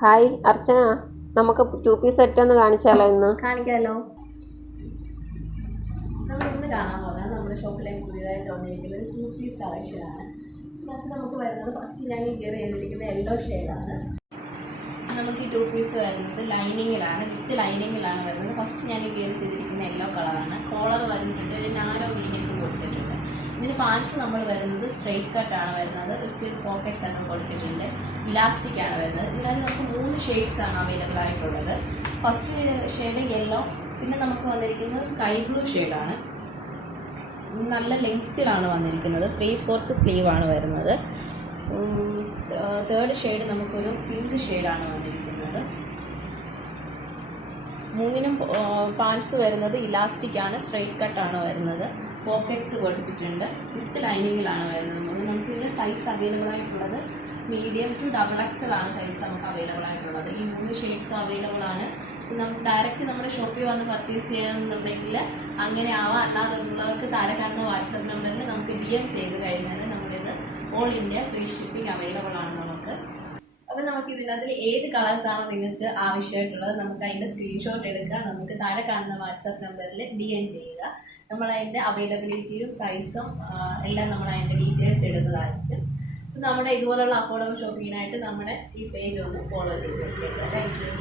Hi അർച്ചന, നമുക്ക് 2 piece set ഒന്ന് കാണിച്ചാലോ ഇന്ന്? കാണിക്കാമല്ലോ. നമ്മൾ ഇന്ന് കാണാൻ പോകുന്നത് നമ്മുടെ ഷോപ്പിലേക്ക് പുതിയതായിട്ട് വന്നിരിക്കുന്നത് 2 പീസ് കളക്ഷനാണ്. ഇതിനകത്ത് നമുക്ക് വരുന്നത് ഫസ്റ്റ് ഞാൻ ഗിയർ ചെയ്തിരിക്കുന്ന യെല്ലോ ഷെയ്ഡാണ്. നമുക്ക് ഈ 2 പീസ് വരുന്നത് ലൈനിങ്ങിലാണ്, വിത്ത് ലൈനിങ്ങിലാണ് വരുന്നത്. ഫസ്റ്റ് ഞാൻ ഗിയർ ചെയ്തിരിക്കുന്ന യെല്ലോ കളറാണ്. കോളർ വരുന്നുണ്ട്, ഒരു നാരോ വീനൊക്കെ കൊടുത്തിട്ടുണ്ട്. ഇതിന് പാൻസ് നമ്മൾ വരുന്നത് സ്ട്രെയിറ്റ് കട്ടാണ് വരുന്നത്. ഇച്ചിരി പോക്കറ്റ്സ് ഒക്കെ കൊടുത്തിട്ടുണ്ട്. ഇലാസ്റ്റിക് ആണ് വരുന്നത്. ഇതിനകത്ത് നമുക്ക് 3 ഷെയ്ഡ്സാണ് അവൈലബിൾ ആയിട്ടുള്ളത്. ഫസ്റ്റ് ഷെയ്ഡ് യെല്ലോ, പിന്നെ നമുക്ക് വന്നിരിക്കുന്നത് സ്കൈ ബ്ലൂ ഷെയ്ഡാണ്. നല്ല ലെങ്ത്തിലാണ് വന്നിരിക്കുന്നത്. 3/4 സ്ലീവാണ് വരുന്നത്. തേർഡ് ഷെയ്ഡ് നമുക്കൊരു പിങ്ക് ഷെയ്ഡാണ് വന്നിരിക്കുന്നത്. മൂന്നിനും പാൻസ് വരുന്നത് ഇലാസ്റ്റിക് ആണ്, സ്ട്രെയിറ്റ് കട്ടാണ് വരുന്നത്. പോക്കറ്റ്സ് കൊടുത്തിട്ടുണ്ട്. വിത്ത് ലൈനിങ്ങിലാണ് വരുന്നത്. നമുക്ക് ഇതിൻ്റെ സൈസ് അവൈലബിൾ ആയിട്ടുള്ളത് മീഡിയം ടു XXL ആണ് സൈസ് നമുക്ക് അവൈലബിൾ ആയിട്ടുള്ളത്. ഈ 3 ഷെയ്ഡ്സ് അവൈലബിൾ ആണ്. നമുക്ക് ഡയറക്റ്റ് നമ്മുടെ ഷോപ്പിൽ വന്ന് പർച്ചേസ് ചെയ്യണമെന്നുണ്ടെങ്കിൽ അങ്ങനെ ആവാം. അല്ലാതുള്ളവർക്ക് താഴെ കാണുന്ന വാട്സപ്പ് നമ്പറിൽ നമുക്ക് DM ചെയ്ത് കഴിഞ്ഞാൽ നമ്മളിത് all India free shipping available ആണ് നമുക്ക്. അപ്പം നമുക്ക് ഇതിനകത്തിൽ ഏത് കളേഴ്സാണോ നിങ്ങൾക്ക് ആവശ്യമായിട്ടുള്ളത് നമുക്ക് അതിൻ്റെ സ്ക്രീൻഷോട്ട് എടുക്കുക. നമുക്ക് താഴെ കാണുന്ന വാട്സപ്പ് നമ്പറിൽ DM ചെയ്യുക. നമ്മൾ അതിൻ്റെ അവൈലബിലിറ്റിയും സൈസും എല്ലാം നമ്മൾ അതിൻ്റെ ഡീറ്റെയിൽസ് ഇടുന്നതായിരിക്കും. നമ്മുടെ ഇതുപോലുള്ള അഫോർഡബിൾ ഷോപ്പിങ്ങിനായിട്ട് നമ്മുടെ ഈ പേജ് ഒന്ന് ഫോളോ ചെയ്ത് വെച്ചേക്കുക. Thank you.